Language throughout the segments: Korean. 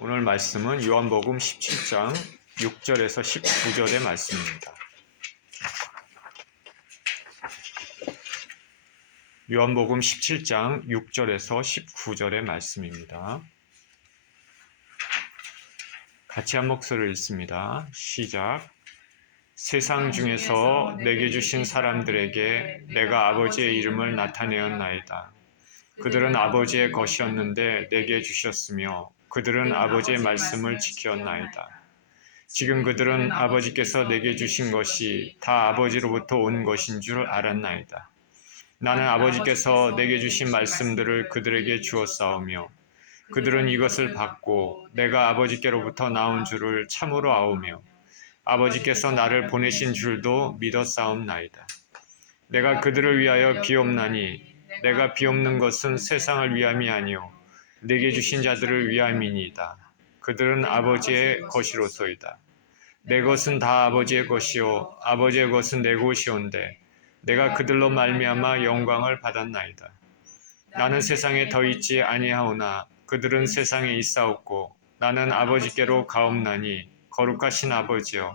오늘 말씀은 요한복음 17장 6절에서 19절의 말씀입니다. 요한복음 17장 6절에서 19절의 말씀입니다. 같이 한 목소리를 읽습니다. 시작. 세상 중에서 내게 주신 사람들에게 내가 아버지의 이름을 나타내었나이다. 그들은 아버지의 것이었는데 내게 주셨으며 그들은 아버지의 말씀을 지켰나이다. 지금 그들은 아버지께서 내게 주신 것이 다 아버지로부터 온 것인 줄 알았나이다. 나는 아버지께서 내게 주신 말씀들을 그들에게 주었사오며 그들은 이것을 받고 내가 아버지께로부터 나온 줄을 참으로 아오며 아버지께서 나를 보내신 줄도 믿었사옵나이다. 내가 그들을 위하여 비옵나니 내가 비옵는 것은 세상을 위함이 아니요 내게 주신 자들을 위함이니이다. 그들은 아버지의 것이로소이다. 내 것은 다 아버지의 것이요 아버지의 것은 내 것이온데 내가 그들로 말미암아 영광을 받았나이다. 나는 세상에 더 있지 아니하오나 그들은 세상에 있사옵고 나는 아버지께로 가옵나니 거룩하신 아버지여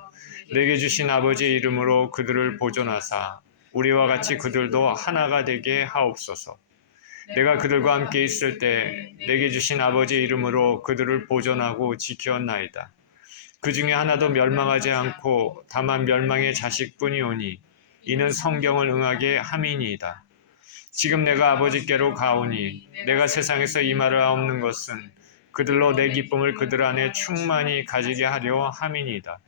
내게 주신 아버지의 이름으로 그들을 보존하사 우리와 같이 그들도 하나가 되게 하옵소서. 내가 그들과 함께 있을 때 내게 주신 아버지의 이름으로 그들을 보존하고 지켰나이다. 그 중에 하나도 멸망하지 않고 다만 멸망의 자식뿐이오니 이는 성경을 응하게 함이니이다. 지금 내가 아버지께로 가오니 내가 세상에서 이 말을 하옵는 것은 그들로 내 기쁨을 그들 안에 충만히 가지게 하려 함이니이다.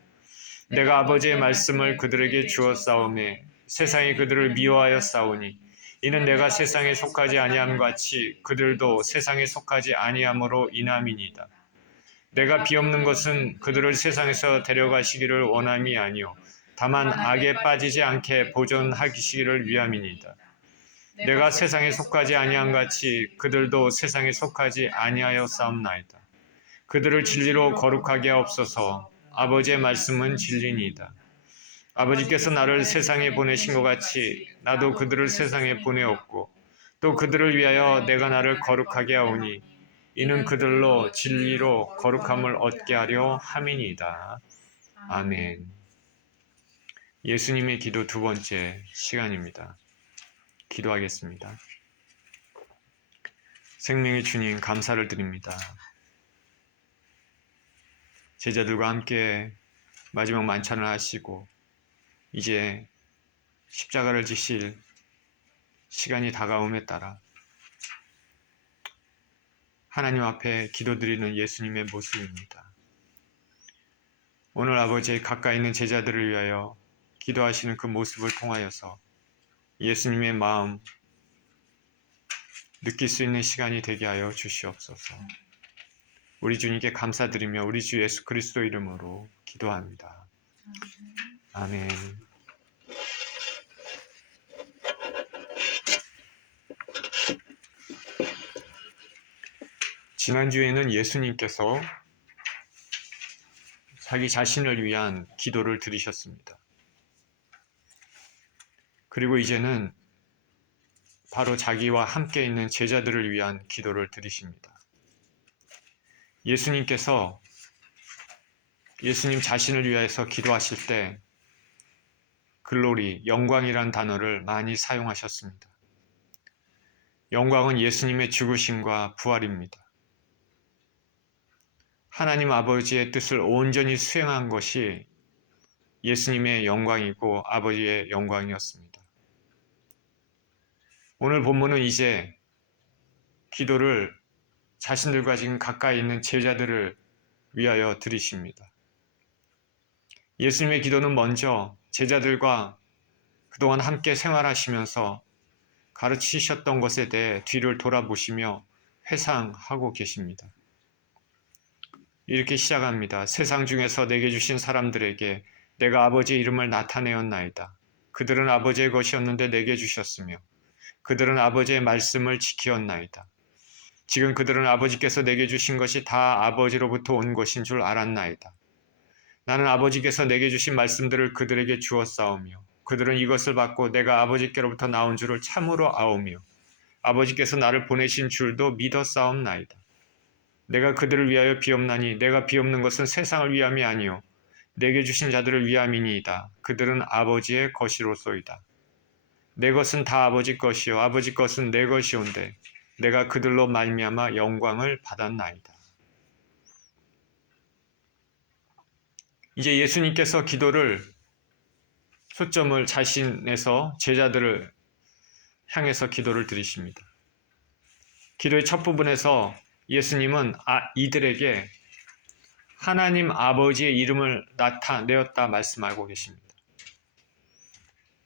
내가 아버지의 말씀을 그들에게 주었사오매 세상이 그들을 미워하여 싸우니 이는 내가 세상에 속하지 아니함 같이 그들도 세상에 속하지 아니함으로 인함이니이다. 내가 비옵는 것은 그들을 세상에서 데려가시기를 원함이 아니요 다만 악에 빠지지 않게 보존하시기를 위함이니이다. 내가 세상에 속하지 아니함 같이 그들도 세상에 속하지 아니하여 싸움나이다. 그들을 진리로 거룩하게 하옵소서. 아버지의 말씀은 진리니이다. 아버지께서 나를 세상에 보내신 것 같이 나도 그들을 세상에 보내었고 또 그들을 위하여 내가 나를 거룩하게 하오니 이는 그들로 진리로 거룩함을 얻게 하려 함이니이다. 아멘. 예수님의 기도 두 번째 시간입니다. 기도하겠습니다. 생명의 주님 감사를 드립니다. 제자들과 함께 마지막 만찬을 하시고 이제 십자가를 지실 시간이 다가옴에 따라 하나님 앞에 기도드리는 예수님의 모습입니다. 오늘 아버지의 가까이 있는 제자들을 위하여 기도하시는 그 모습을 통하여서 예수님의 마음 느낄 수 있는 시간이 되게 하여 주시옵소서. 우리 주님께 감사드리며 우리 주 예수 그리스도 이름으로 기도합니다. 아멘. 지난주에는 예수님께서 자기 자신을 위한 기도를 드리셨습니다. 그리고 이제는 바로 자기와 함께 있는 제자들을 위한 기도를 드리십니다. 예수님께서 예수님 자신을 위해서 기도하실 때 글로리, 영광이란 단어를 많이 사용하셨습니다. 영광은 예수님의 죽으심과 부활입니다. 하나님 아버지의 뜻을 온전히 수행한 것이 예수님의 영광이고 아버지의 영광이었습니다. 오늘 본문은 이제 기도를 자신들과 지금 가까이 있는 제자들을 위하여 드리십니다. 예수님의 기도는 먼저 제자들과 그동안 함께 생활하시면서 가르치셨던 것에 대해 뒤를 돌아보시며 회상하고 계십니다. 이렇게 시작합니다. 세상 중에서 내게 주신 사람들에게 내가 아버지의 이름을 나타내었나이다. 그들은 아버지의 것이었는데 내게 주셨으며 그들은 아버지의 말씀을 지키었나이다. 지금 그들은 아버지께서 내게 주신 것이 다 아버지로부터 온 것인 줄 알았나이다. 나는 아버지께서 내게 주신 말씀들을 그들에게 주었사오며 그들은 이것을 받고 내가 아버지께로부터 나온 줄을 참으로 아오며 아버지께서 나를 보내신 줄도 믿었사옵나이다. 내가 그들을 위하여 비옵나니 내가 비옵는 것은 세상을 위함이 아니요 내게 주신 자들을 위함이니이다. 그들은 아버지의 것이로소이다. 내 것은 다 아버지 것이요 아버지 것은 내 것이온데 내가 그들로 말미암아 영광을 받았나이다. 이제 예수님께서 기도를 초점을 자신에서 제자들을 향해서 기도를 드리십니다. 기도의 첫 부분에서 예수님은 이들에게 하나님 아버지의 이름을 나타내었다 말씀하고 계십니다.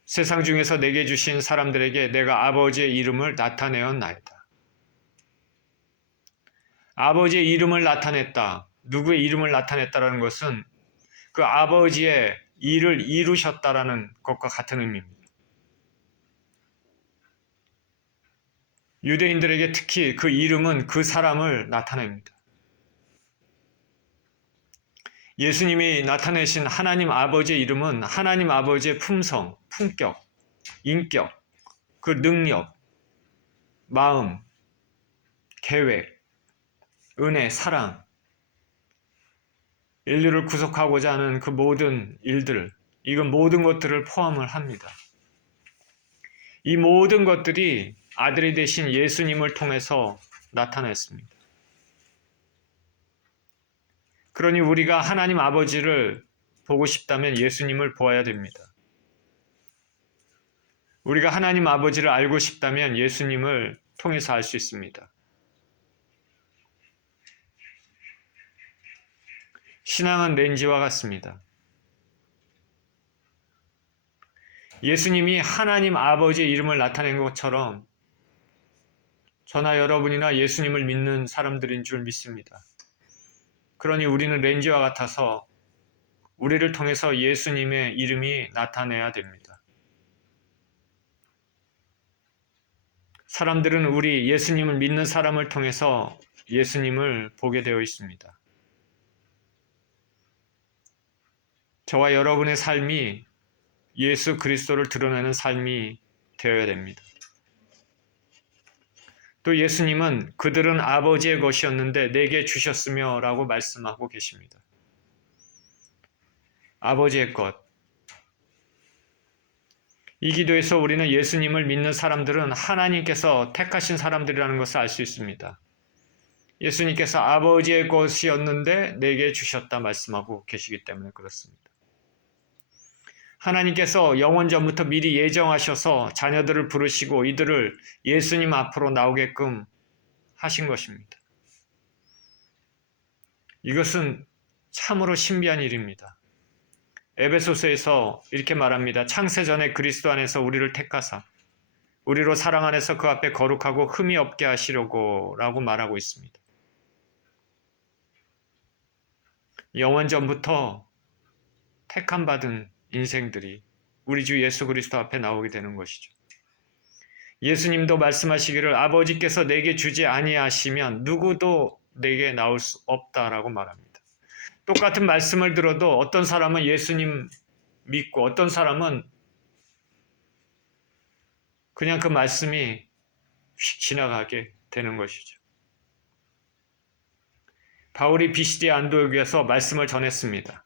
세상 중에서 내게 주신 사람들에게 내가 아버지의 이름을 나타내었나이다. 아버지의 이름을 나타냈다. 누구의 이름을 나타냈다라는 것은 그 아버지의 일을 이루셨다라는 것과 같은 의미입니다. 유대인들에게 특히 그 이름은 그 사람을 나타냅니다. 예수님이 나타내신 하나님 아버지의 이름은 하나님 아버지의 품성, 품격, 인격, 그 능력, 마음, 계획, 은혜, 사랑, 인류를 구속하고자 하는 그 모든 일들, 이건 모든 것들을 포함을 합니다. 이 모든 것들이 아들이 되신 예수님을 통해서 나타났습니다. 그러니 우리가 하나님 아버지를 보고 싶다면 예수님을 보아야 됩니다. 우리가 하나님 아버지를 알고 싶다면 예수님을 통해서 알 수 있습니다. 신앙은 렌즈와 같습니다. 예수님이 하나님 아버지의 이름을 나타낸 것처럼 저나 여러분이나 예수님을 믿는 사람들인 줄 믿습니다. 그러니 우리는 렌즈와 같아서 우리를 통해서 예수님의 이름이 나타내야 됩니다. 사람들은 우리 예수님을 믿는 사람을 통해서 예수님을 보게 되어 있습니다. 저와 여러분의 삶이 예수 그리스도를 드러내는 삶이 되어야 됩니다. 또 예수님은 그들은 아버지의 것이었는데 내게 주셨으며 라고 말씀하고 계십니다. 아버지의 것. 이 기도에서 우리는 예수님을 믿는 사람들은 하나님께서 택하신 사람들이라는 것을 알 수 있습니다. 예수님께서 아버지의 것이었는데 내게 주셨다 말씀하고 계시기 때문에 그렇습니다. 하나님께서 영원 전부터 미리 예정하셔서 자녀들을 부르시고 이들을 예수님 앞으로 나오게끔 하신 것입니다. 이것은 참으로 신비한 일입니다. 에베소서에서 이렇게 말합니다. 창세전에 그리스도 안에서 우리를 택하사 우리로 사랑 안에서 그 앞에 거룩하고 흠이 없게 하시려고 라고 말하고 있습니다. 영원 전부터 택함 받은 인생들이 우리 주 예수 그리스도 앞에 나오게 되는 것이죠. 예수님도 말씀하시기를 아버지께서 내게 주지 아니하시면 누구도 내게 나올 수 없다라고 말합니다. 똑같은 말씀을 들어도 어떤 사람은 예수님 믿고 어떤 사람은 그냥 그 말씀이 휙 지나가게 되는 것이죠. 바울이 비시디아 안디옥에서 말씀을 전했습니다.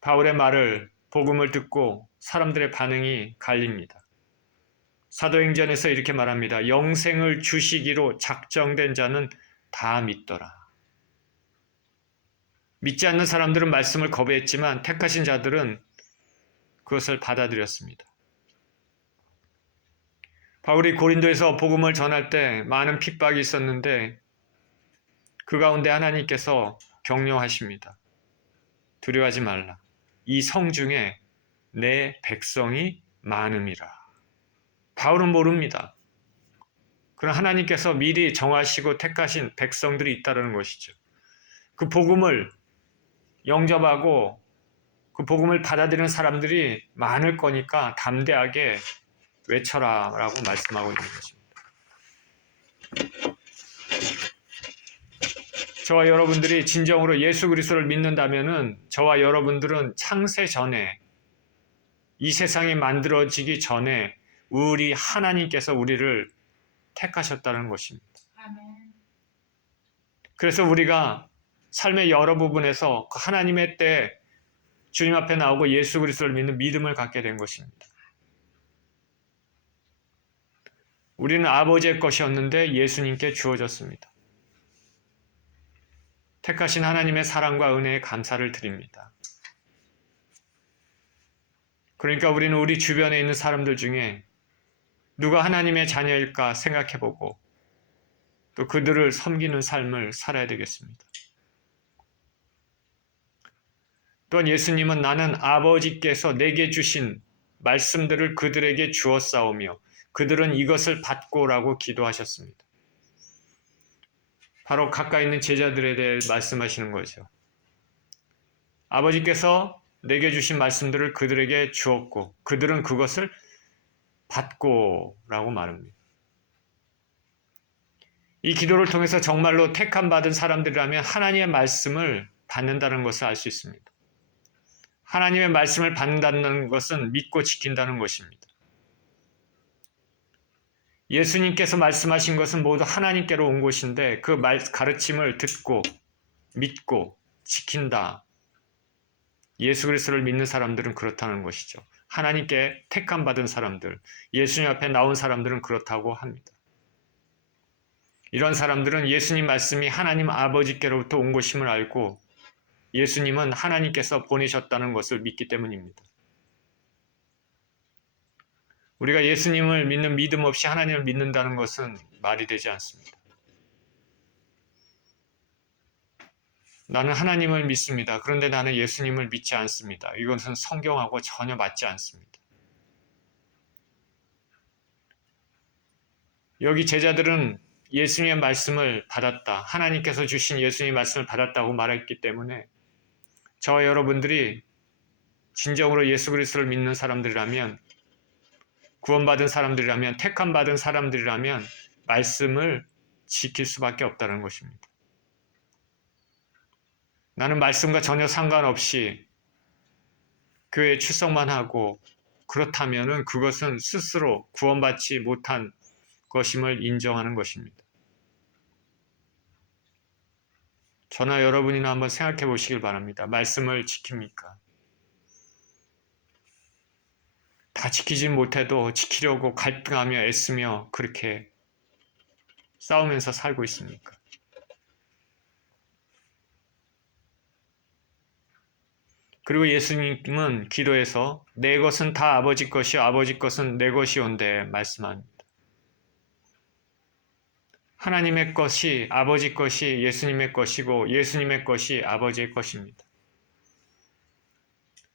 바울의 말을 복음을 듣고 사람들의 반응이 갈립니다. 사도행전에서 이렇게 말합니다. 영생을 주시기로 작정된 자는 다 믿더라. 믿지 않는 사람들은 말씀을 거부했지만 택하신 자들은 그것을 받아들였습니다. 바울이 고린도에서 복음을 전할 때 많은 핍박이 있었는데 그 가운데 하나님께서 격려하십니다. 두려워하지 말라. 이 성중에 내 백성이 많음이라. 바울은 모릅니다. 그러나 하나님께서 미리 정하시고 택하신 백성들이 있다는 것이죠. 그 복음을 영접하고 그 복음을 받아들이는 사람들이 많을 거니까 담대하게 외쳐라 라고 말씀하고 있는 것입니다. 저와 여러분들이 진정으로 예수 그리스도를 믿는다면은 저와 여러분들은 창세 전에 이 세상이 만들어지기 전에 우리 하나님께서 우리를 택하셨다는 것입니다. 아멘. 그래서 우리가 삶의 여러 부분에서 그 하나님의 때 주님 앞에 나오고 예수 그리스도를 믿는 믿음을 갖게 된 것입니다. 우리는 아버지의 것이었는데 예수님께 주어졌습니다. 택하신 하나님의 사랑과 은혜에 감사를 드립니다. 그러니까 우리는 우리 주변에 있는 사람들 중에 누가 하나님의 자녀일까 생각해보고 또 그들을 섬기는 삶을 살아야 되겠습니다. 또한 예수님은 나는 아버지께서 내게 주신 말씀들을 그들에게 주었사오며 그들은 이것을 받고라고 기도하셨습니다. 바로 가까이 있는 제자들에 대해 말씀하시는 거죠. 아버지께서 내게 주신 말씀들을 그들에게 주었고 그들은 그것을 받고라고 말합니다. 이 기도를 통해서 정말로 택함 받은 사람들이라면 하나님의 말씀을 받는다는 것을 알 수 있습니다. 하나님의 말씀을 받는다는 것은 믿고 지킨다는 것입니다. 예수님께서 말씀하신 것은 모두 하나님께로 온 것인데 그 가르침을 듣고 믿고 지킨다. 예수 그리스도를 믿는 사람들은 그렇다는 것이죠. 하나님께 택함 받은 사람들, 예수님 앞에 나온 사람들은 그렇다고 합니다. 이런 사람들은 예수님 말씀이 하나님 아버지께로부터 온 것임을 알고 예수님은 하나님께서 보내셨다는 것을 믿기 때문입니다. 우리가 예수님을 믿는 믿음 없이 하나님을 믿는다는 것은 말이 되지 않습니다. 나는 하나님을 믿습니다. 그런데 나는 예수님을 믿지 않습니다. 이것은 성경하고 전혀 맞지 않습니다. 여기 제자들은 예수님의 말씀을 받았다. 하나님께서 주신 예수님의 말씀을 받았다고 말했기 때문에 저와 여러분들이 진정으로 예수 그리스도를 믿는 사람들이라면 구원받은 사람들이라면 택함 받은 사람들이라면 말씀을 지킬 수밖에 없다는 것입니다. 나는 말씀과 전혀 상관없이 교회에 출석만 하고 그렇다면 그것은 스스로 구원받지 못한 것임을 인정하는 것입니다. 저나 여러분이나 한번 생각해 보시길 바랍니다. 말씀을 지킵니까? 다 지키지 못해도 지키려고 갈등하며 애쓰며 그렇게 싸우면서 살고 있습니까? 그리고 예수님은 기도에서 내 것은 다 아버지 것이요 아버지 것은 내 것이온데 말씀합니다. 하나님의 것이 아버지 것이 예수님의 것이고 예수님의 것이 아버지의 것입니다.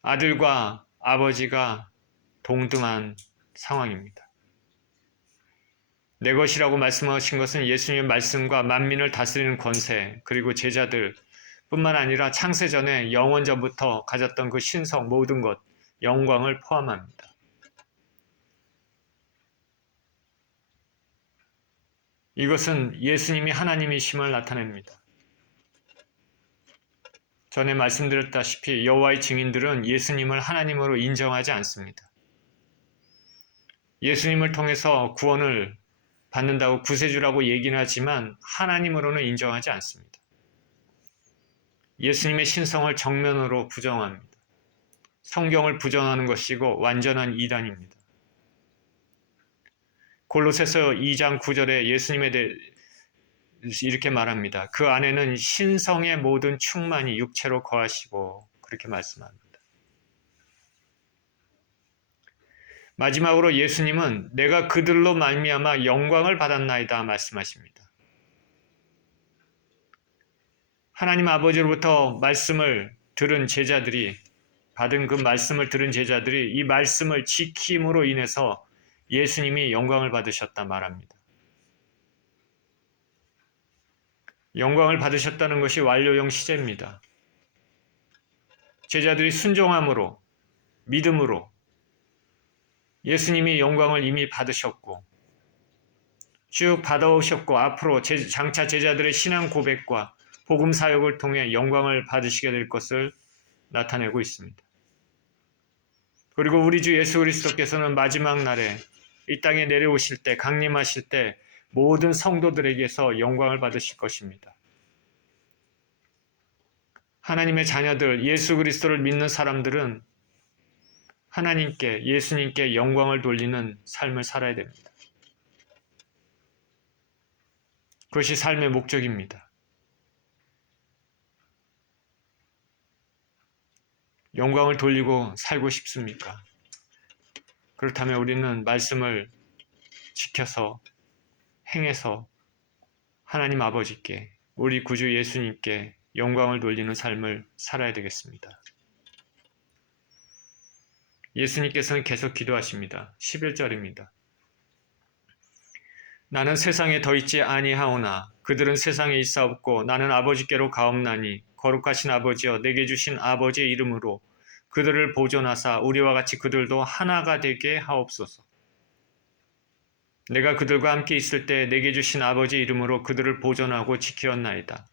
아들과 아버지가 동등한 상황입니다. 내 것이라고 말씀하신 것은 예수님의 말씀과 만민을 다스리는 권세 그리고 제자들 뿐만 아니라 창세전에 영원전부터 가졌던 그 신성 모든 것 영광을 포함합니다. 이것은 예수님이 하나님이심을 나타냅니다. 전에 말씀드렸다시피 여호와의 증인들은 예수님을 하나님으로 인정하지 않습니다. 예수님을 통해서 구원을 받는다고 구세주라고 얘기는 하지만 하나님으로는 인정하지 않습니다. 예수님의 신성을 정면으로 부정합니다. 성경을 부정하는 것이고 완전한 이단입니다. 골로새서 2장 9절에 예수님에 대해 이렇게 말합니다. 그 안에는 신성의 모든 충만이 육체로 거하시고 그렇게 말씀합니다. 마지막으로 예수님은 내가 그들로 말미암아 영광을 받았나이다 말씀하십니다. 하나님 아버지로부터 말씀을 들은 제자들이 받은 그 말씀을 들은 제자들이 이 말씀을 지킴으로 인해서 예수님이 영광을 받으셨다 말합니다. 영광을 받으셨다는 것이 완료형 시제입니다. 제자들이 순종함으로 믿음으로 예수님이 영광을 이미 받으셨고 쭉 받아오셨고 앞으로 장차 제자들의 신앙 고백과 복음 사역을 통해 영광을 받으시게 될 것을 나타내고 있습니다. 그리고 우리 주 예수 그리스도께서는 마지막 날에 이 땅에 내려오실 때 강림하실 때 모든 성도들에게서 영광을 받으실 것입니다. 하나님의 자녀들, 예수 그리스도를 믿는 사람들은 하나님께, 예수님께 영광을 돌리는 삶을 살아야 됩니다. 그것이 삶의 목적입니다. 영광을 돌리고 살고 싶습니까? 그렇다면 우리는 말씀을 지켜서 행해서 하나님 아버지께, 우리 구주 예수님께 영광을 돌리는 삶을 살아야 되겠습니다. 예수님께서는 계속 기도하십니다. 11절입니다. 나는 세상에 더 있지 아니하오나 그들은 세상에 있사옵고 나는 아버지께로 가옵나니 거룩하신 아버지여 내게 주신 아버지의 이름으로 그들을 보존하사 우리와 같이 그들도 하나가 되게 하옵소서. 내가 그들과 함께 있을 때 내게 주신 아버지의 이름으로 그들을 보존하고 지키었나이다.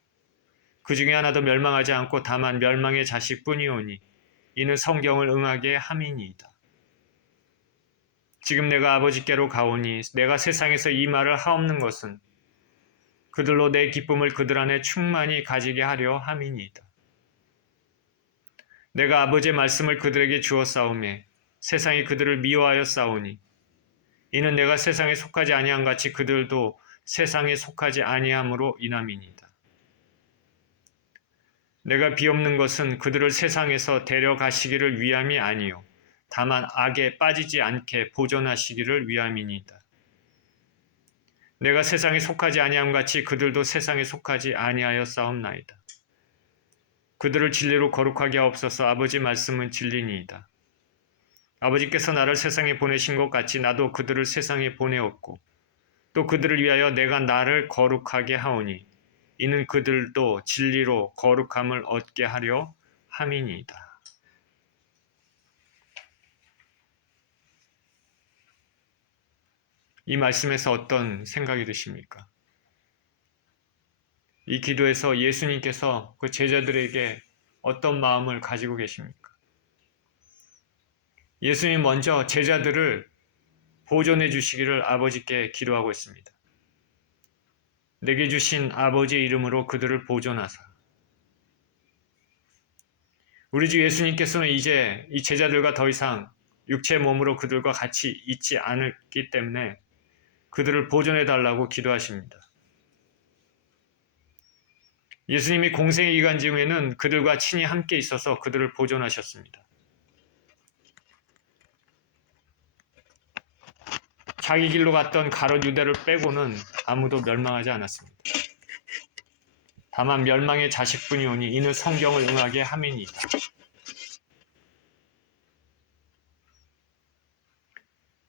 그 중에 하나도 멸망하지 않고 다만 멸망의 자식뿐이오니 이는 성경을 응하게 함이니이다. 지금 내가 아버지께로 가오니 내가 세상에서 이 말을 하옵는 것은 그들로 내 기쁨을 그들 안에 충만히 가지게 하려 함이니이다. 내가 아버지의 말씀을 그들에게 주었사오매 세상이 그들을 미워하여 싸우니 이는 내가 세상에 속하지 아니한 같이 그들도 세상에 속하지 아니함으로 인함이니이다. 내가 비옵는 것은 그들을 세상에서 데려가시기를 위함이 아니요 다만 악에 빠지지 않게 보존하시기를 위함이니이다. 내가 세상에 속하지 아니함 같이 그들도 세상에 속하지 아니하여 싸움나이다. 그들을 진리로 거룩하게 하옵소서. 아버지 말씀은 진리니이다. 아버지께서 나를 세상에 보내신 것 같이 나도 그들을 세상에 보내었고 또 그들을 위하여 내가 나를 거룩하게 하오니 이는 그들도 진리로 거룩함을 얻게 하려 함이니이다. 이 말씀에서 어떤 생각이 드십니까? 이 기도에서 예수님께서 그 제자들에게 어떤 마음을 가지고 계십니까? 예수님 먼저 제자들을 보존해 주시기를 아버지께 기도하고 있습니다. 내게 주신 아버지의 이름으로 그들을 보존하사. 우리 주 예수님께서는 이제 이 제자들과 더 이상 육체의 몸으로 그들과 같이 있지 않기 때문에 그들을 보존해 달라고 기도하십니다. 예수님이 공생의 기간 중에는 그들과 친히 함께 있어서 그들을 보존하셨습니다. 자기 길로 갔던 가룟 유다를 빼고는 아무도 멸망하지 않았습니다. 다만 멸망의 자식뿐이오니 이는 성경을 응하게 함이니이다.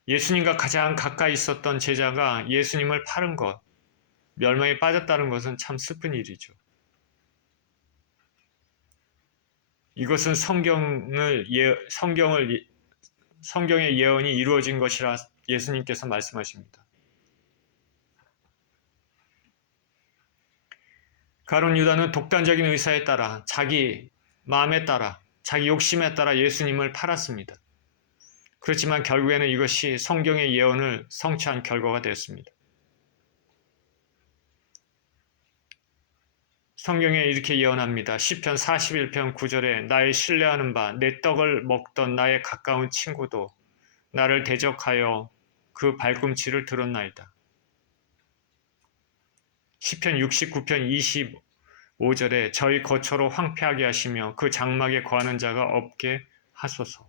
예수님과 가장 가까이 있었던 제자가 예수님을 팔은 것, 멸망에 빠졌다는 것은 참 슬픈 일이죠. 이것은 성경의 예언이 이루어진 것이라 예수님께서 말씀하십니다. 가룟 유다는 독단적인 의사에 따라 자기 마음에 따라 자기 욕심에 따라 예수님을 팔았습니다. 그렇지만 결국에는 이것이 성경의 예언을 성취한 결과가 되었습니다. 성경에 이렇게 예언합니다. 시편 41편 9절에 나의 신뢰하는 바 내 떡을 먹던 나의 가까운 친구도 나를 대적하여 그 발꿈치를 들었나이다. 시편 69편 25절에 저희 거처로 황폐하게 하시며 그 장막에 거하는 자가 없게 하소서.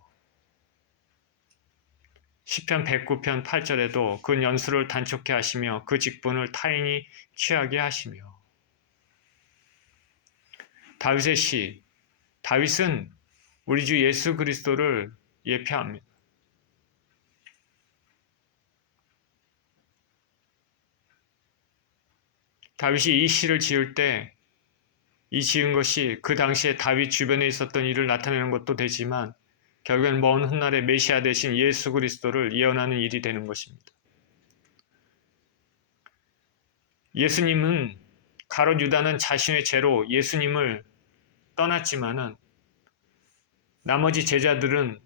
시편 109편 8절에도 그 연수를 단촉해 하시며 그 직분을 타인이 취하게 하시며. 다윗의 시, 다윗은 우리 주 예수 그리스도를 예표합니다. 다윗이 이 시를 지을 때 이 지은 것이 그 당시에 다윗 주변에 있었던 일을 나타내는 것도 되지만 결국엔 먼 훗날에 메시아 대신 예수 그리스도를 예언하는 일이 되는 것입니다. 예수님은 가룟 유다는 자신의 죄로 예수님을 떠났지만은 나머지 제자들은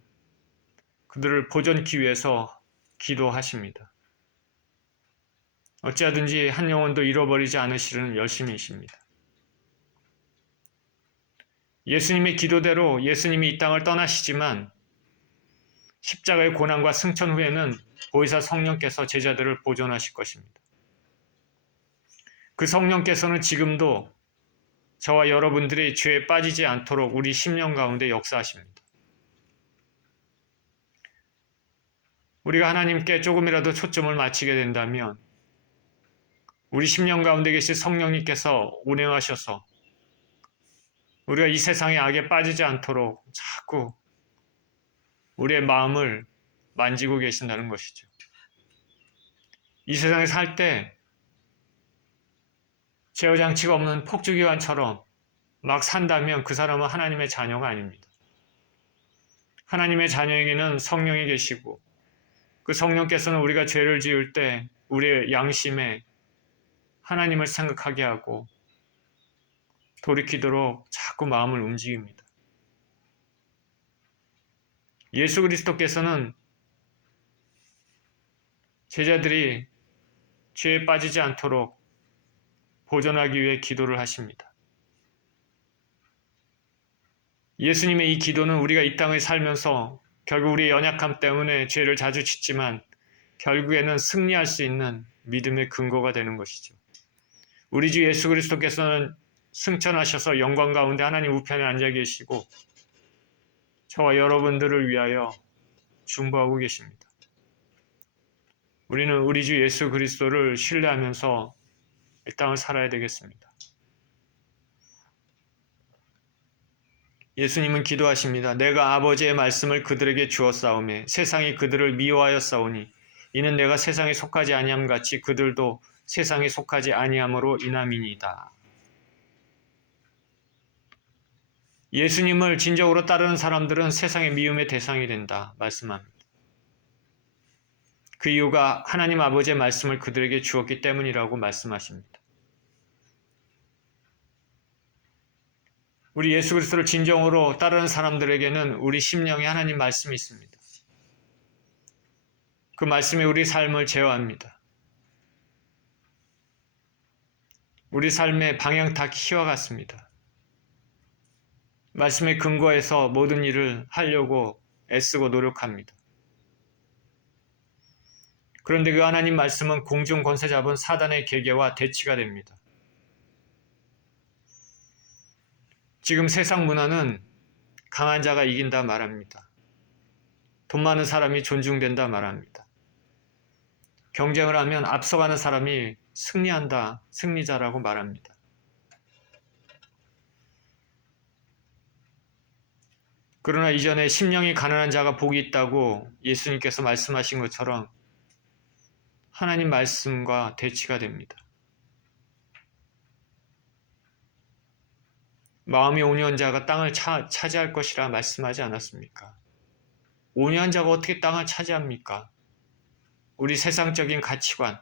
그들을 보존하기 위해서 기도하십니다. 어찌하든지 한 영혼도 잃어버리지 않으시려는 열심이십니다. 예수님의 기도대로 예수님이 이 땅을 떠나시지만 십자가의 고난과 승천 후에는 보혜사 성령께서 제자들을 보존하실 것입니다. 그 성령께서는 지금도 저와 여러분들이 죄에 빠지지 않도록 우리 심령 가운데 역사하십니다. 우리가 하나님께 조금이라도 초점을 맞추게 된다면 우리 심령 가운데 계신 성령님께서 운행하셔서 우리가 이 세상의 악에 빠지지 않도록 자꾸 우리의 마음을 만지고 계신다는 것이죠. 이 세상에 살 때 제어장치가 없는 폭주기관처럼 막 산다면 그 사람은 하나님의 자녀가 아닙니다. 하나님의 자녀에게는 성령이 계시고 그 성령께서는 우리가 죄를 지을 때 우리의 양심에 하나님을 생각하게 하고 돌이키도록 자꾸 마음을 움직입니다. 예수 그리스도께서는 제자들이 죄에 빠지지 않도록 보존하기 위해 기도를 하십니다. 예수님의 이 기도는 우리가 이 땅에 살면서 결국 우리의 연약함 때문에 죄를 자주 짓지만 결국에는 승리할 수 있는 믿음의 근거가 되는 것이죠. 우리 주 예수 그리스도께서는 승천하셔서 영광 가운데 하나님 우편에 앉아 계시고 저와 여러분들을 위하여 중보하고 계십니다. 우리는 우리 주 예수 그리스도를 신뢰하면서 이 땅을 살아야 되겠습니다. 예수님은 기도하십니다. 내가 아버지의 말씀을 그들에게 주었사오매 세상이 그들을 미워하였사오니 이는 내가 세상에 속하지 아니함 같이 그들도 세상에 속하지 아니함으로 인함이니이다. 예수님을 진정으로 따르는 사람들은 세상의 미움의 대상이 된다 말씀합니다. 그 이유가 하나님 아버지의 말씀을 그들에게 주었기 때문이라고 말씀하십니다. 우리 예수 그리스도를 진정으로 따르는 사람들에게는 우리 심령에 하나님 말씀이 있습니다. 그 말씀이 우리 삶을 제어합니다. 우리 삶의 방향타키와 같습니다. 말씀의 근거에서 모든 일을 하려고 애쓰고 노력합니다. 그런데 그 하나님 말씀은 공중 권세 잡은 사단의 계계와 대치가 됩니다. 지금 세상 문화는 강한 자가 이긴다 말합니다. 돈 많은 사람이 존중된다 말합니다. 경쟁을 하면 앞서가는 사람이 승리한다, 승리자라고 말합니다. 그러나 이전에 심령이 가난한 자가 복이 있다고 예수님께서 말씀하신 것처럼 하나님 말씀과 대치가 됩니다. 마음이 온유한 자가 땅을 차지할 것이라 말씀하지 않았습니까? 온유한 자가 어떻게 땅을 차지합니까? 우리 세상적인 가치관,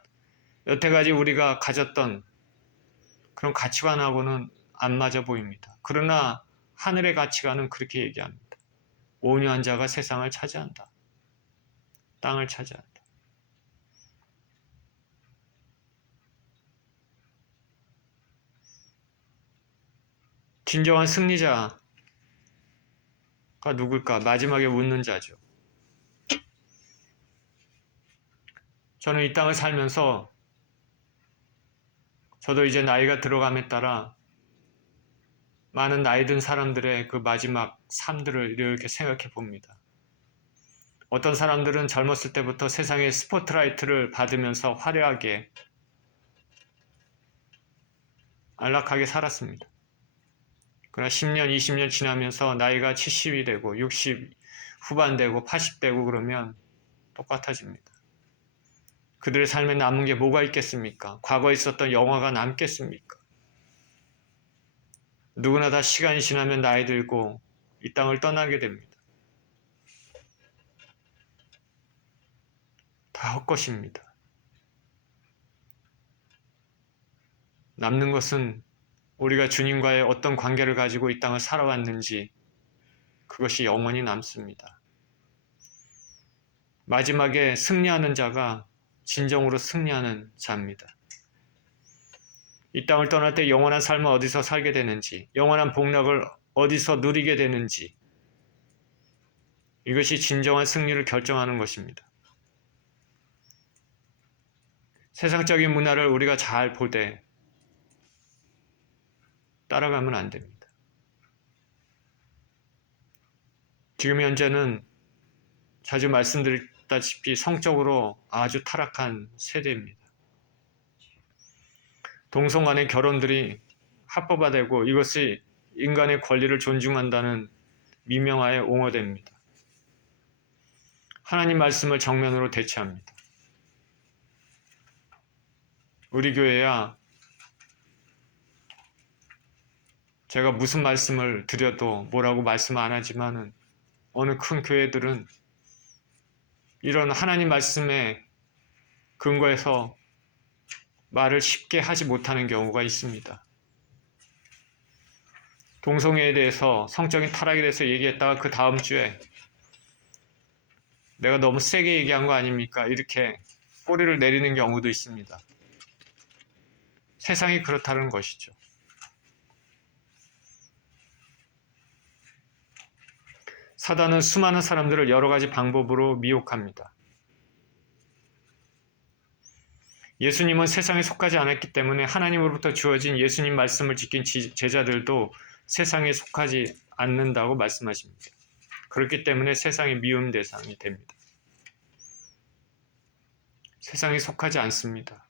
여태까지 우리가 가졌던 그런 가치관하고는 안 맞아 보입니다. 그러나 하늘의 가치관은 그렇게 얘기합니다. 온유한 자가 세상을 차지한다. 땅을 차지한다. 진정한 승리자가 누굴까? 마지막에 묻는 자죠. 저는 이 땅을 살면서 저도 이제 나이가 들어감에 따라 많은 나이 든 사람들의 그 마지막 삶들을 이렇게 생각해 봅니다. 어떤 사람들은 젊었을 때부터 세상의 스포트라이트를 받으면서 화려하게 안락하게 살았습니다. 그러나 10년, 20년 지나면서 나이가 70이 되고 60 후반 되고 80 되고 그러면 똑같아집니다. 그들의 삶에 남은 게 뭐가 있겠습니까? 과거에 있었던 영화가 남겠습니까? 누구나 다 시간이 지나면 나이 들고 이 땅을 떠나게 됩니다. 다 헛것입니다. 남는 것은 우리가 주님과의 어떤 관계를 가지고 이 땅을 살아왔는지 그것이 영원히 남습니다. 마지막에 승리하는 자가 진정으로 승리하는 자입니다. 이 땅을 떠날 때 영원한 삶을 어디서 살게 되는지, 영원한 복락을 어디서 누리게 되는지, 이것이 진정한 승리를 결정하는 것입니다. 세상적인 문화를 우리가 잘 보되 따라가면 안 됩니다. 지금 현재는 자주 말씀드렸다시피 성적으로 아주 타락한 세대입니다. 동성 간의 결혼들이 합법화되고 이것이 인간의 권리를 존중한다는 미명하에 옹호됩니다. 하나님 말씀을 정면으로 대체합니다. 우리 교회야 제가 무슨 말씀을 드려도 뭐라고 말씀 안 하지만은 어느 큰 교회들은 이런 하나님 말씀에 근거해서 말을 쉽게 하지 못하는 경우가 있습니다. 동성애에 대해서 성적인 타락에 대해서 얘기했다가 그 다음 주에 내가 너무 세게 얘기한 거 아닙니까? 이렇게 꼬리를 내리는 경우도 있습니다. 세상이 그렇다는 것이죠. 사단은 수많은 사람들을 여러 가지 방법으로 미혹합니다. 예수님은 세상에 속하지 않았기 때문에 하나님으로부터 주어진 예수님 말씀을 지킨 제자들도 세상에 속하지 않는다고 말씀하십니다. 그렇기 때문에 세상의 미움 대상이 됩니다. 세상에 속하지 않습니다.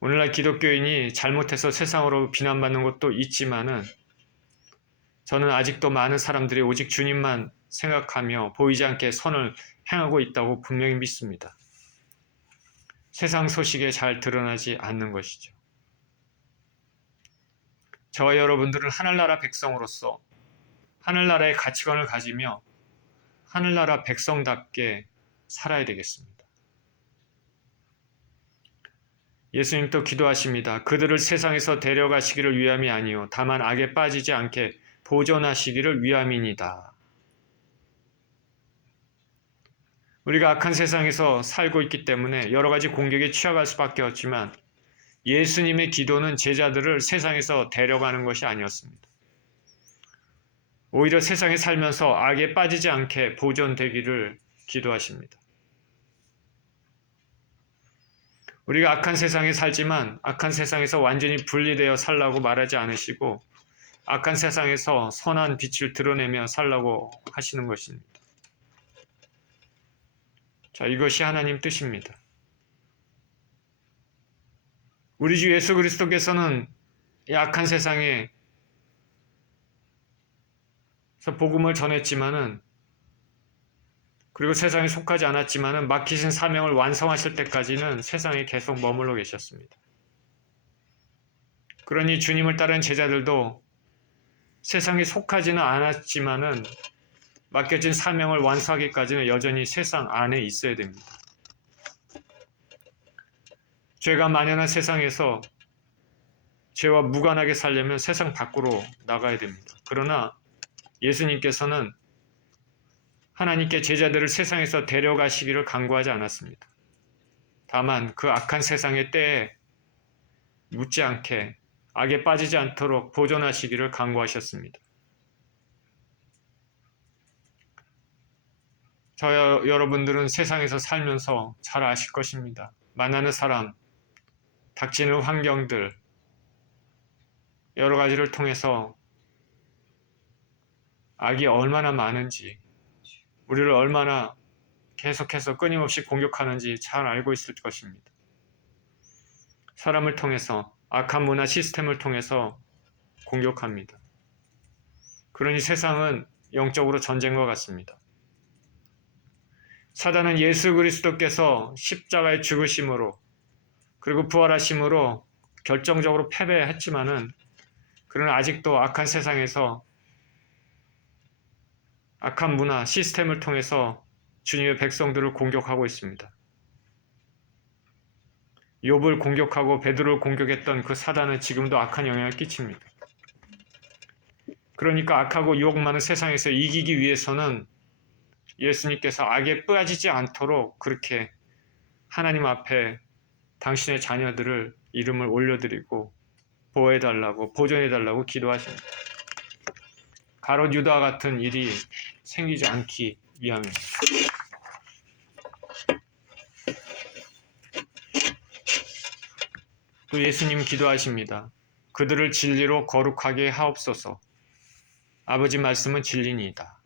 오늘날 기독교인이 잘못해서 세상으로 비난받는 것도 있지만은 저는 아직도 많은 사람들이 오직 주님만 생각하며 보이지 않게 선을 행하고 있다고 분명히 믿습니다. 세상 소식에 잘 드러나지 않는 것이죠. 저와 여러분들은 하늘나라 백성으로서 하늘나라의 가치관을 가지며 하늘나라 백성답게 살아야 되겠습니다. 예수님도 기도하십니다. 그들을 세상에서 데려가시기를 위함이 아니요 다만 악에 빠지지 않게 보존하시기를 위함이니이다. 우리가 악한 세상에서 살고 있기 때문에 여러 가지 공격에 취약할 수밖에 없지만 예수님의 기도는 제자들을 세상에서 데려가는 것이 아니었습니다. 오히려 세상에 살면서 악에 빠지지 않게 보존되기를 기도하십니다. 우리가 악한 세상에 살지만 악한 세상에서 완전히 분리되어 살라고 말하지 않으시고 악한 세상에서 선한 빛을 드러내며 살라고 하시는 것입니다. 자, 이것이 하나님 뜻입니다. 우리 주 예수 그리스도께서는 이 악한 세상에 복음을 전했지만은 그리고 세상에 속하지 않았지만은 맡기신 사명을 완성하실 때까지는 세상에 계속 머물러 계셨습니다. 그러니 주님을 따른 제자들도 세상에 속하지는 않았지만은 맡겨진 사명을 완수하기까지는 여전히 세상 안에 있어야 됩니다. 죄가 만연한 세상에서 죄와 무관하게 살려면 세상 밖으로 나가야 됩니다. 그러나 예수님께서는 하나님께 제자들을 세상에서 데려가시기를 강구하지 않았습니다. 다만 그 악한 세상의 때에 묻지 않게 악에 빠지지 않도록 보존하시기를 강구하셨습니다. 여러분들은 세상에서 살면서 잘 아실 것입니다. 만나는 사람, 닥치는 환경들, 여러 가지를 통해서 악이 얼마나 많은지, 우리를 얼마나 계속해서 끊임없이 공격하는지 잘 알고 있을 것입니다. 사람을 통해서, 악한 문화 시스템을 통해서 공격합니다. 그러니 세상은 영적으로 전쟁과 같습니다. 사단은 예수 그리스도께서 십자가에 죽으심으로 그리고 부활하심으로 결정적으로 패배했지만은 그러나 아직도 악한 세상에서 악한 문화 시스템을 통해서 주님의 백성들을 공격하고 있습니다. 욥을 공격하고 베드로를 공격했던 그 사단은 지금도 악한 영향을 끼칩니다. 그러니까 악하고 유혹 많은 세상에서 이기기 위해서는 예수님께서 악에 빠지지 않도록 그렇게 하나님 앞에 당신의 자녀들을 이름을 올려드리고 보호해달라고, 보존해달라고 기도하십니다. 가롯 유다와 같은 일이 생기지 않기 위함입니다. 또 예수님 기도하십니다. 그들을 진리로 거룩하게 하옵소서. 아버지 말씀은 진리니이다.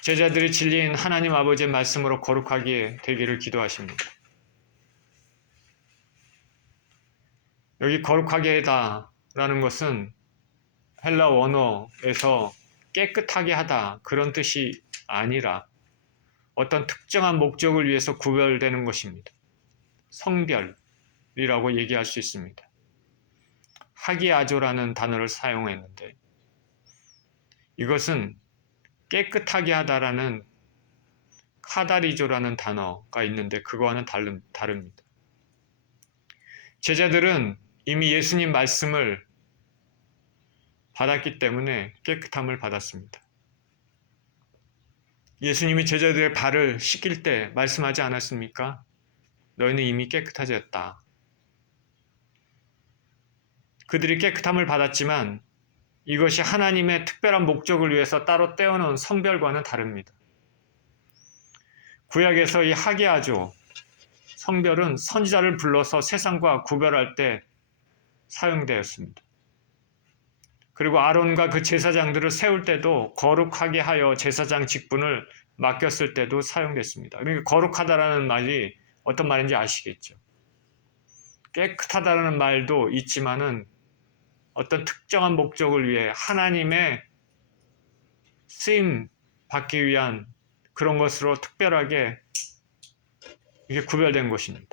제자들이 진리인 하나님 아버지의 말씀으로 거룩하게 되기를 기도하십니다. 여기 거룩하게 하다 라는 것은 헬라 원어에서 깨끗하게 하다 그런 뜻이 아니라 어떤 특정한 목적을 위해서 구별되는 것입니다. 성별이라고 얘기할 수 있습니다. 하기아조라는 단어를 사용했는데 이것은 깨끗하게 하다라는 카다리조라는 단어가 있는데 그거와는 다릅니다. 제자들은 이미 예수님 말씀을 받았기 때문에 깨끗함을 받았습니다. 예수님이 제자들의 발을 씻길 때 말씀하지 않았습니까? 너희는 이미 깨끗해졌다. 그들이 깨끗함을 받았지만 이것이 하나님의 특별한 목적을 위해서 따로 떼어놓은 성별과는 다릅니다. 구약에서 이 하기야조, 성별은 선지자를 불러서 세상과 구별할 때 사용되었습니다. 그리고 아론과 그 제사장들을 세울 때도 거룩하게 하여 제사장 직분을 맡겼을 때도 사용됐습니다. 그러니까 거룩하다라는 말이 어떤 말인지 아시겠죠? 깨끗하다는 말도 있지만은 어떤 특정한 목적을 위해 하나님의 쓰임 받기 위한 그런 것으로 특별하게 이게 구별된 것입니다.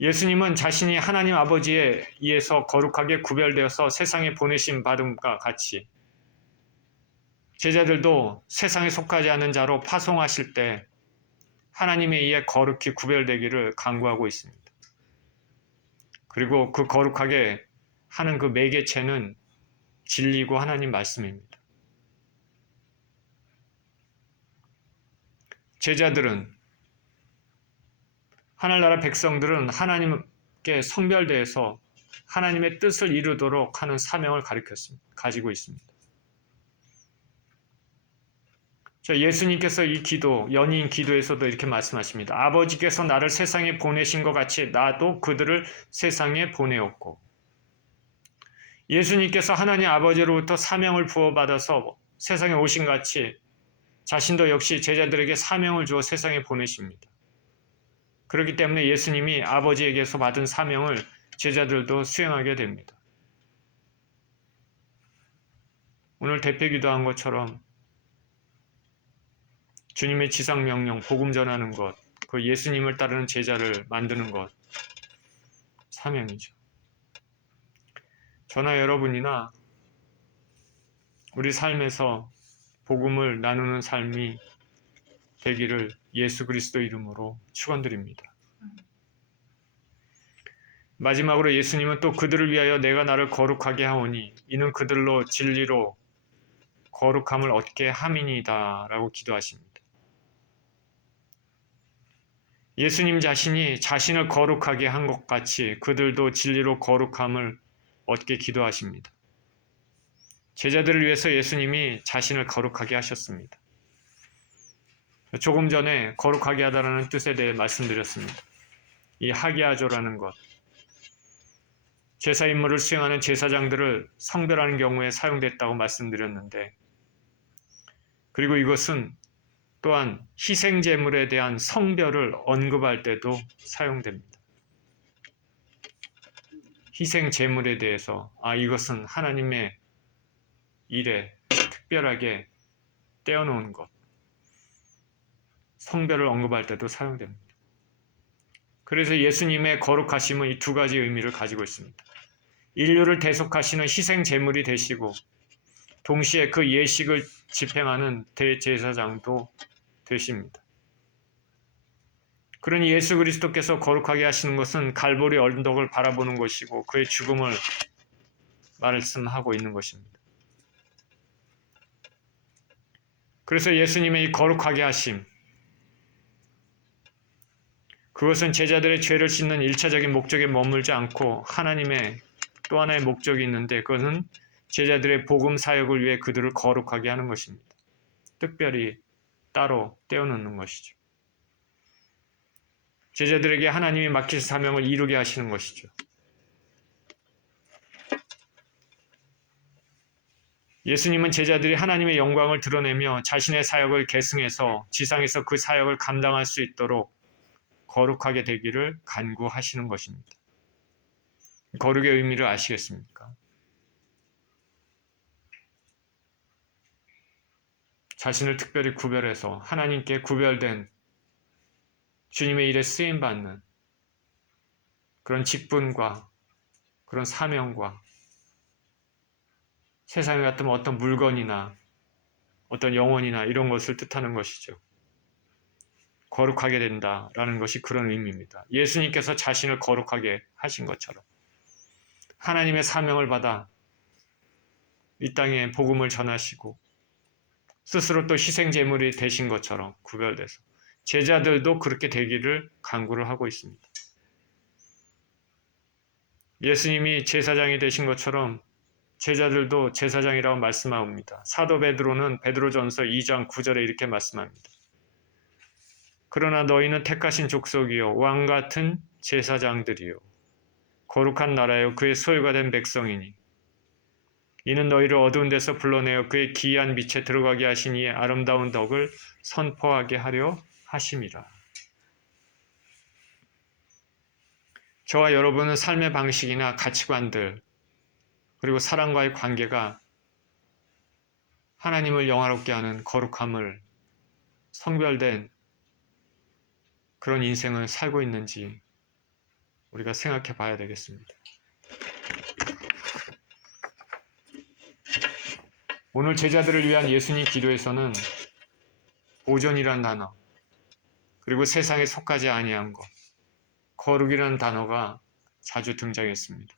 예수님은 자신이 하나님 아버지에 의해서 거룩하게 구별되어서 세상에 보내심 받음과 같이 제자들도 세상에 속하지 않는 자로 파송하실 때 하나님에 의해 거룩히 구별되기를 간구하고 있습니다. 그리고 그 거룩하게 하는 그 매개체는 진리고 하나님 말씀입니다. 제자들은 하늘나라 백성들은 하나님께 성별되어서 하나님의 뜻을 이루도록 하는 사명을 가지고 있습니다. 예수님께서 이 기도, 연인 기도에서도 이렇게 말씀하십니다. 아버지께서 나를 세상에 보내신 것 같이 나도 그들을 세상에 보내었고, 예수님께서 하나님 아버지로부터 사명을 부어받아서 세상에 오신 같이 자신도 역시 제자들에게 사명을 주어 세상에 보내십니다. 그렇기 때문에 예수님이 아버지에게서 받은 사명을 제자들도 수행하게 됩니다. 오늘 대표 기도한 것처럼 주님의 지상명령, 복음 전하는 것, 그 예수님을 따르는 제자를 만드는 것, 사명이죠. 저나 여러분이나 우리 삶에서 복음을 나누는 삶이 되기를 예수 그리스도 이름으로 축원드립니다. 마지막으로 예수님은 또 그들을 위하여 내가 나를 거룩하게 하오니 이는 그들로 진리로 거룩함을 얻게 함이니이다 라고 기도하십니다. 예수님 자신이 자신을 거룩하게 한 것 같이 그들도 진리로 거룩함을 얻게 기도하십니다. 제자들을 위해서 예수님이 자신을 거룩하게 하셨습니다. 조금 전에 거룩하게 하다라는 뜻에 대해 말씀드렸습니다. 이 하기야조라는 것, 제사 임무를 수행하는 제사장들을 성별하는 경우에 사용됐다고 말씀드렸는데, 그리고 이것은 또한 희생제물에 대한 성별을 언급할 때도 사용됩니다. 희생제물에 대해서 이것은 하나님의 일에 특별하게 떼어놓은 것, 성별을 언급할 때도 사용됩니다. 그래서 예수님의 거룩하심은 이 두 가지 의미를 가지고 있습니다. 인류를 대속하시는 희생제물이 되시고 동시에 그 예식을 집행하는 대제사장도 되십니다. 그러니 예수 그리스도께서 거룩하게 하시는 것은 갈보리 언덕을 바라보는 것이고 그의 죽음을 말씀하고 있는 것입니다. 그래서 예수님의 이 거룩하게 하심, 그것은 제자들의 죄를 씻는 1차적인 목적에 머물지 않고 하나님의 또 하나의 목적이 있는데 그것은 제자들의 복음 사역을 위해 그들을 거룩하게 하는 것입니다. 특별히 따로 떼어놓는 것이죠. 제자들에게 하나님이 맡기신 사명을 이루게 하시는 것이죠. 예수님은 제자들이 하나님의 영광을 드러내며 자신의 사역을 계승해서 지상에서 그 사역을 감당할 수 있도록 거룩하게 되기를 간구하시는 것입니다. 거룩의 의미를 아시겠습니까? 자신을 특별히 구별해서 하나님께 구별된 주님의 일에 쓰임받는 그런 직분과 그런 사명과 세상에 같으면 어떤 물건이나 어떤 영혼이나 이런 것을 뜻하는 것이죠. 거룩하게 된다라는 것이 그런 의미입니다. 예수님께서 자신을 거룩하게 하신 것처럼 하나님의 사명을 받아 이 땅에 복음을 전하시고 스스로 또 희생제물이 되신 것처럼 구별돼서 제자들도 그렇게 되기를 간구를 하고 있습니다. 예수님이 제사장이 되신 것처럼 제자들도 제사장이라고 말씀합니다. 사도 베드로는 베드로전서 2장 9절에 이렇게 말씀합니다. 그러나 너희는 택하신 족속이요 왕 같은 제사장들이요 거룩한 나라요 그의 소유가 된 백성이니 이는 너희를 어두운 데서 불러내어 그의 기이한 빛에 들어가게 하신 이의 아름다운 덕을 선포하게 하려 하심이라. 저와 여러분은 삶의 방식이나 가치관들 그리고 사람과의 관계가 하나님을 영화롭게 하는 거룩함을 성별된 그런 인생을 살고 있는지 우리가 생각해 봐야 되겠습니다. 오늘 제자들을 위한 예수님 기도에서는 보존이라는 단어 그리고 세상에 속하지 아니한 것 거룩이라는 단어가 자주 등장했습니다.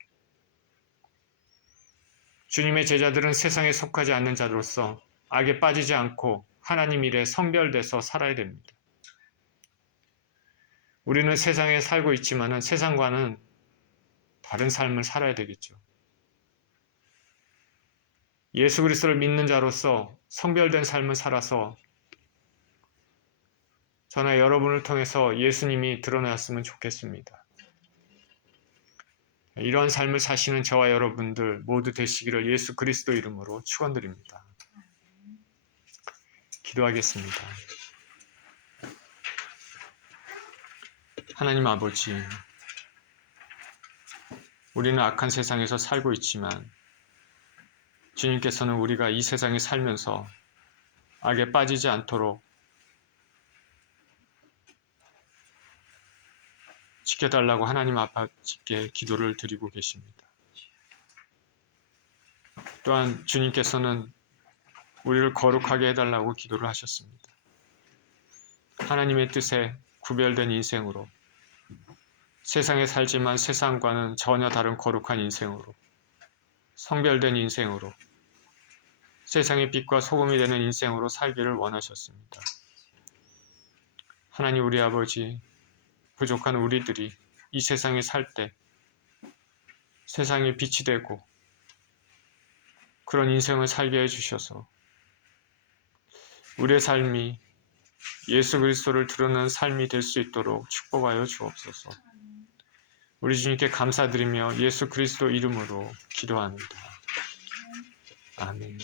주님의 제자들은 세상에 속하지 않는 자로서 악에 빠지지 않고 하나님 일에 성별돼서 살아야 됩니다. 우리는 세상에 살고 있지만 세상과는 다른 삶을 살아야 되겠죠. 예수 그리스도를 믿는 자로서 성별된 삶을 살아서 저나 여러분을 통해서 예수님이 드러났으면 좋겠습니다. 이러한 삶을 사시는 저와 여러분들 모두 되시기를 예수 그리스도 이름으로 축원드립니다. 기도하겠습니다. 하나님 아버지, 우리는 악한 세상에서 살고 있지만 주님께서는 우리가 이 세상에 살면서 악에 빠지지 않도록 지켜달라고 하나님 아버지께 기도를 드리고 계십니다. 또한 주님께서는 우리를 거룩하게 해달라고 기도를 하셨습니다. 하나님의 뜻에 구별된 인생으로 세상에 살지만 세상과는 전혀 다른 거룩한 인생으로 성별된 인생으로 세상의 빛과 소금이 되는 인생으로 살기를 원하셨습니다. 하나님 우리 아버지 부족한 우리들이 이 세상에 살 때 세상에 빛이 되고 그런 인생을 살게 해주셔서 우리의 삶이 예수 그리스도를 드러내는 삶이 될 수 있도록 축복하여 주옵소서. 우리 주님께 감사드리며 예수 그리스도 이름으로 기도합니다. 아멘.